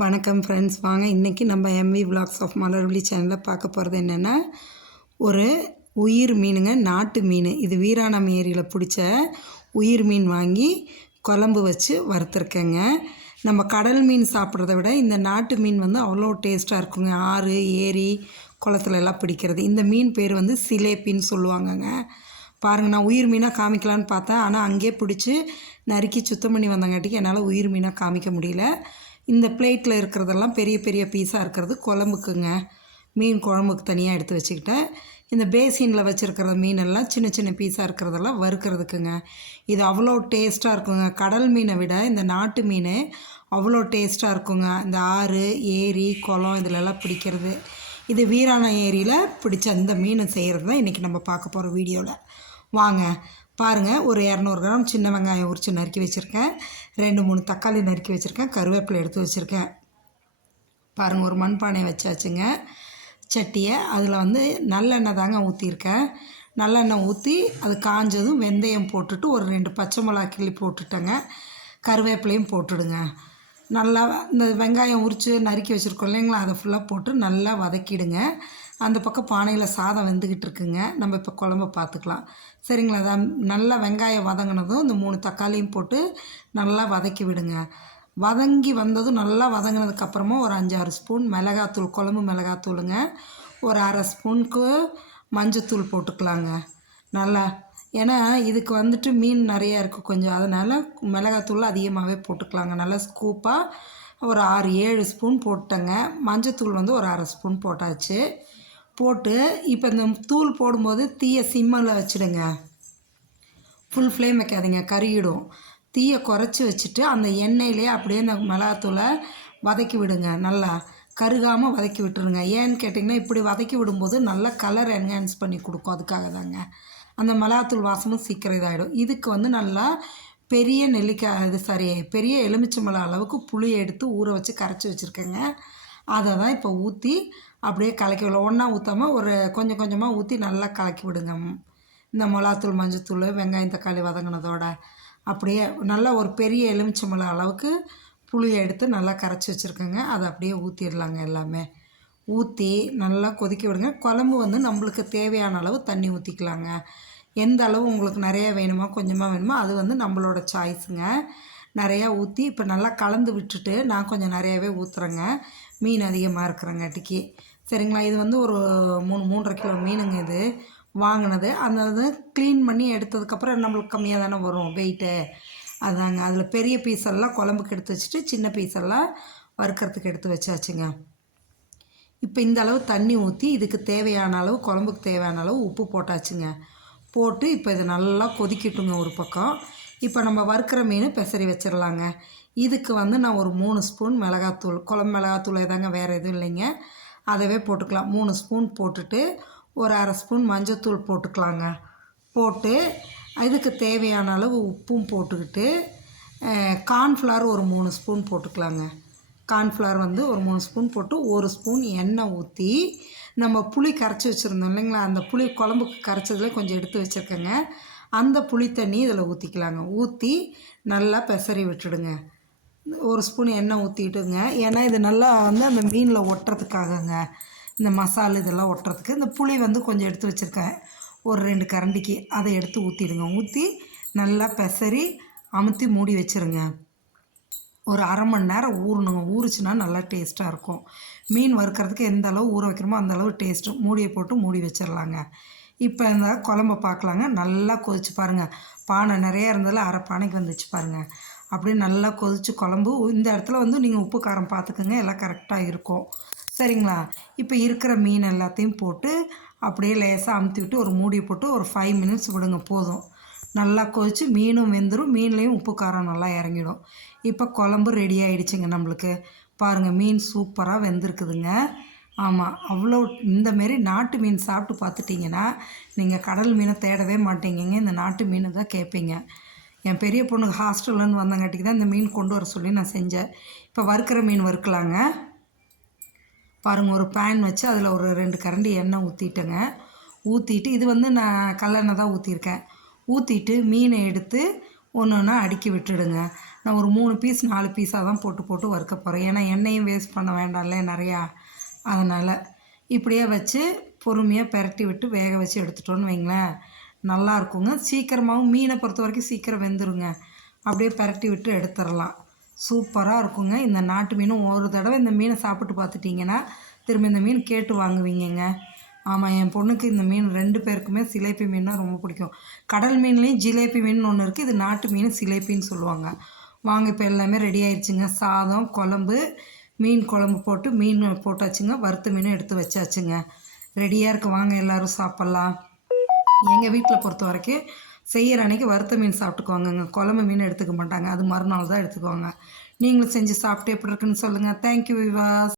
வணக்கம் ஃப்ரெண்ட்ஸ் வாங்க இன்றைக்கி நம்ம எம்வி விலாக்ஸ் ஆஃப் மலர்விழி சேனலில் பார்க்க போகிறது என்னென்னா ஒரு உயிர் மீனுங்க நாட்டு மீன். இது வீராணம் ஏரியில் பிடிச்ச உயிர் மீன் வாங்கி குழம்பு வச்சு வறுத்துருக்கேங்க. நம்ம கடல் மீன் சாப்பிட்றத விட இந்த நாட்டு மீன் வந்து அவ்வளோ டேஸ்ட்டாக இருக்குங்க. ஆறு ஏரி குளத்துல எல்லாம் பிடிக்கிறது. இந்த மீன் பேர் வந்து சிலேப்பின்னு சொல்லுவாங்கங்க. பாருங்கள் நான் உயிர் மீனாக காமிக்கலான்னு பார்த்தேன். ஆனால் அங்கேயே பிடிச்சி நறுக்கி சுத்தம் பண்ணி வந்தங்காட்டிக்கு என்னால் உயிர் மீனாக காமிக்க முடியல. இந்த பிளேட்டில் இருக்கிறதெல்லாம் பெரிய பெரிய பீஸாக இருக்கிறது. குழம்புக்குங்க. மீன் குழம்புக்கு தனியாக எடுத்து வச்சுக்கிட்டேன். இந்த பேசினில் வச்சுருக்கிற மீனெல்லாம் சின்ன சின்ன பீஸாக இருக்கிறதெல்லாம் வறுக்கிறதுக்குங்க. இது அவ்வளோ டேஸ்ட்டாக இருக்குங்க. கடல் மீனை விட இந்த நாட்டு மீன் அவ்வளோ டேஸ்ட்டாக இருக்குங்க. இந்த ஆறு ஏரி குளம் இதிலெல்லாம் பிடிக்கிறது. இது வீராணம் ஏரியில் பிடிச்ச இந்த மீனை செய்கிறது தான் இன்றைக்கி நம்ம பார்க்க போகிற வீடியோவில் வாங்க பாருங்கள் ஒரு இரநூறு கிராம் சின்ன வெங்காயம் உரித்து நறுக்கி வச்சுருக்கேன். ரெண்டு மூணு தக்காளி நறுக்கி வச்சுருக்கேன். கருவேப்பிலை எடுத்து வச்சுருக்கேன். பாருங்கள் ஒரு மண்பானை வச்சாச்சுங்க. சட்டியை அதில் வந்து நல்லெண்ணெய் தாங்க ஊற்றிருக்கேன் நல்லெண்ணெய் ஊற்றி அது காஞ்சதும் வெந்தயம் போட்டுட்டு ஒரு ரெண்டு பச்சை மிளகா கிள்ளி போட்டுட்டேங்க. கருவேப்பிலையும் போட்டுடுங்க. நல்லா இந்த வெங்காயம் உரித்து நறுக்கி வச்சுருக்கோம் இல்லைங்களா? அதை ஃபுல்லாக போட்டு நல்லா வதக்கிடுங்க. அந்த பக்கம் பானையில் சாதம் வெந்துக்கிட்டு இருக்குங்க. நம்ம இப்போ குழம்பு பார்த்துக்கலாம். சரிங்களா? அதான் நல்லா வெங்காயம் வதங்கினதும் இந்த மூணு தக்காளியும் போட்டு நல்லா வதக்கி விடுங்க. வதங்கி வந்ததும் நல்லா வதங்கினதுக்கப்புறமா ஒரு அஞ்சாறு ஸ்பூன் மிளகாத்தூள் குழம்பு மிளகாத்தூளுங்க. ஒரு அரை ஸ்பூனுக்கு மஞ்சத்தூள் போட்டுக்கலாங்க. நல்லா ஏன்னா இதுக்கு வந்துட்டு மீன் நிறையா இருக்குது கொஞ்சம். அதனால் மிளகாத்தூள் அதிகமாகவே போட்டுக்கலாங்க. நல்லா ஸ்கூப்பாக ஒரு ஆறு ஏழு ஸ்பூன் போட்டேங்க. மஞ்சத்தூள் வந்து ஒரு அரை ஸ்பூன் போட்டாச்சு. போட்டு இப்போ இந்த தூள் போடும்போது தீயை சிம்மில் வச்சுடுங்க. ஃபுல் ஃப்ளேம் வைக்காதீங்க கருகிடும். தீயை குறைச்சி வச்சுட்டு அந்த எண்ணெயிலே அப்படியே அந்த மிளகாத்தூளை வதக்கி விடுங்க நல்லா. கருகாமல் வதக்கி விட்டுருங்க. ஏன்னு கேட்டிங்கன்னா இப்படி வதக்கி விடும்போது நல்லா கலர் என்ஹான்ஸ் பண்ணி கொடுக்கும். அதுக்காக தாங்க. அந்த மிளகாத்தூள் வாசமும் சீக்கிரம் இதாகிடும் இதுக்கு வந்து நல்லா பெரிய நெல்லிக்காய் இது சாரி பெரிய எலுமிச்சம்பழம் அளவுக்கு புளி எடுத்து ஊற வச்சு கரைச்சி வச்சுருக்கேங்க. அதை தான் இப்போ ஊற்றி அப்படியே கலக்கி விடலாம். ஒன்றா ஊற்றாமல் ஒரு கொஞ்சம் கொஞ்சமாக ஊற்றி நல்லா கலக்கி விடுங்க. இந்த மிளகாத்தூள் மஞ்சத்தூள் வெங்காயம் தக்காளி வதங்கினதோட அப்படியே நல்லா ஒரு பெரிய எலுமிச்சம்பழம் அளவுக்கு புளியை எடுத்து நல்லா கரைச்சி வச்சுருக்கோங்க. அதை அப்படியே ஊற்றிடலாங்க எல்லாமே. ஊற்றி நல்லா கொதிக்க விடுங்க. குழம்பு வந்து நம்மளுக்கு தேவையான அளவு தண்ணி ஊற்றிக்கலாங்க எந்த அளவு உங்களுக்கு நிறையா வேணுமோ கொஞ்சமாக வேணுமோ அது வந்து நம்மளோட சாய்ஸுங்க நிறையா ஊற்றி இப்போ நல்லா கலந்து விட்டுட்டு நான் கொஞ்சம் நிறையாவே ஊற்றுறேங்க மீன் அதிகமாக இருக்கிறங்காட்டிக்கு சரிங்களா? இது வந்து ஒரு மூணு மூன்றரை கிலோ மீனுங்க இது. வாங்கினது. அந்த இது க்ளீன் பண்ணி எடுத்ததுக்கப்புறம் நம்மளுக்கு கம்மியாக தானே வரும் வெயிட்டு அதாங்க. அதில் பெரிய பீஸெல்லாம் குழம்புக்கு எடுத்து வச்சுட்டு சின்ன பீஸெல்லாம் வறுக்கிறதுக்கு எடுத்து வச்சாச்சுங்க. இப்போ இந்த அளவு தண்ணி ஊற்றி இதுக்கு தேவையான அளவு குழம்புக்கு தேவையான அளவு உப்பு போட்டாச்சுங்க. போட்டு இப்போ இதை நல்லா கொதிக்கட்டுங்க ஒரு பக்கம். இப்போ நம்ம வறுக்கிற மீன் பெசரி வச்சிடலாங்க இதுக்கு வந்து நான் ஒரு மூணு ஸ்பூன் மிளகாத்தூள் குழம்பு மிளகாத்தூள் எதாங்க வேறு எதுவும் இல்லைங்க. அதவே போட்டுக்கலாம். மூணு ஸ்பூன் போட்டுட்டு ஒரு அரை ஸ்பூன் மஞ்சத்தூள் போட்டுக்கலாங்க. போட்டு இதுக்கு தேவையான அளவு உப்பும் போட்டுக்கிட்டு கார்ன்ஃப்ளவர் ஒரு மூணு ஸ்பூன் போட்டுக்கலாங்க. கார்ன்ஃப்ளவர் வந்து ஒரு மூணு ஸ்பூன் போட்டு ஒரு ஸ்பூன் எண்ணெய் ஊற்றி நம்ம புளி கரைச்சி வச்சுருந்தோம் இல்லைங்களா? அந்த புளி குழம்புக்கு கரைச்சதில் கொஞ்சம் எடுத்து வச்சுருக்கேங்க. அந்த புளி தண்ணி இதில் ஊற்றிக்கலாங்க ஊற்றி நல்லா பெசரி விட்டுடுங்க. ஒரு ஸ்பூன் எண்ணெய் ஊற்றிட்டுங்க ஏன்னா இது நல்லா வந்து அந்த மீனில் ஒட்டுறதுக்காகங்க. இந்த மசாலா இதெல்லாம் ஒட்டுறதுக்கு. இந்த புளி வந்து கொஞ்சம் எடுத்து வச்சுருக்கேன். ஒரு ரெண்டு கரண்டிக்கு அதை எடுத்து ஊற்றிடுங்க ஊற்றி நல்லா பெசரி அமுத்தி மூடி வச்சுருங்க. ஒரு அரை மணி நேரம் ஊறணுங்க. ஊறுச்சுன்னா நல்லா டேஸ்ட்டாக இருக்கும். மீன் வறுக்கிறதுக்கு எந்த அளவு ஊற வைக்கிறோமோ அந்த அளவு டேஸ்ட்டு. மூடியை போட்டு மூடி வச்சிடலாங்க இப்போ இந்த குழம்ப பார்க்கலாங்க நல்லா கொதிச்சு பாருங்கள் பானை நிறையா இருந்ததில் அரை பானைக்கு வந்துச்சு பாருங்கள் அப்படியே நல்லா கொதிச்சு குழம்பு. இந்த இடத்துல வந்து நீங்கள் உப்பு காரம் பார்த்துக்குங்க எல்லாம் கரெக்டாக இருக்கும். சரிங்களா? இப்போ இருக்கிற மீன் எல்லாத்தையும் போட்டு அப்படியே லேசாக அமுத்தி விட்டு ஒரு மூடி போட்டு ஒரு ஃபைவ் மினிட்ஸ் விடுங்க. போதும். நல்லா கொதித்து மீனும் வெந்துடும் மீன்லேயும் உப்பு காரம் நல்லா இறங்கிடும். இப்போ குழம்பு ரெடி ஆகிடுச்சிங்க நம்மளுக்கு. பாருங்கள் மீன் சூப்பராக வெந்திருக்குதுங்க. ஆமாம் அவ்வளோ இந்தமாரி நாட்டு மீன் சாப்பிட்டு பார்த்துட்டிங்கன்னா நீங்கள் கடல் மீனை தேடவே மாட்டீங்கங்க. இந்த நாட்டு மீன் தான் கேட்பீங்க என் பெரிய பொண்ணுக்கு ஹாஸ்டல்லேருந்து வந்தங்காட்டிக்கு தான் இந்த மீன் கொண்டு வர சொல்லி நான் செஞ்சேன். இப்போ வறுக்கிற மீன் வறுக்கலாங்க. பாருங்கள் ஒரு பேன் வச்சு அதில் ஒரு ரெண்டு கரண்டி எண்ணெய் ஊற்றிட்டேங்க ஊற்றிட்டு இது வந்து நான் கல்லெண்ணெய் தான் ஊற்றிருக்கேன் ஊற்றிட்டு மீனை எடுத்து ஒன்று ஒன்றா அடுக்கி விட்டுடுங்க. நான் ஒரு மூணு பீஸ் நாலு பீஸாக தான் போட்டு போட்டு வறுக்க போகிறேன் ஏன்னா எண்ணெயும் வேஸ்ட் பண்ண வேண்டாம்ல நிறையா. அதனால் இப்படியே வச்சு பொறுமையாக பெரட்டி விட்டு வேக வச்சு எடுத்துட்டோன்னு வைங்களேன். நல்லா இருக்குங்க. சீக்கிரமாகவும் மீனை பொறுத்த வரைக்கும் சீக்கிரம் வெந்துருங்க. அப்படியே பெரட்டி விட்டு எடுத்துடலாம். சூப்பராக இருக்குங்க. இந்த நாட்டு மீனும் ஒரு தடவை இந்த மீனை சாப்பிட்டு பார்த்துட்டிங்கன்னா திரும்ப இந்த மீன் கேட்டு வாங்குவீங்கங்க. ஆமாம் என் பொண்ணுக்கு இந்த மீன் ரெண்டு பேருக்குமே சிலேபி மீன்னா ரொம்ப பிடிக்கும். கடல் மீன்லேயும் ஜிலேபி மீன் ஒன்று இருக்குது இது நாட்டு மீன் சிலேபின்னு சொல்லுவாங்க. வாங்க இப்போ எல்லாமே ரெடி ஆயிடுச்சுங்க சாதம் குழம்பு மீன் குழம்பு போட்டு மீன் போட்டாச்சுங்க. வறுத்த மீனும் எடுத்து வச்சாச்சுங்க. ரெடியாக இருக்கு. வாங்க எல்லாரும் சாப்பிட்லாம். எங்கள் வீட்டில் பொறுத்த வரைக்கும் செய்கிற அன்னைக்கு வறுத்த மீன் சாப்பிட்டுக்குவாங்கங்க. குழம்பு மீன் எடுத்துக்க மாட்டாங்க. அது மறுநாள் தான் எடுத்துக்குவாங்க. நீங்களும் செஞ்சு சாப்பிட்டு எப்படி இருக்குன்னு சொல்லுங்கள் தேங்க்யூ விவாஸ்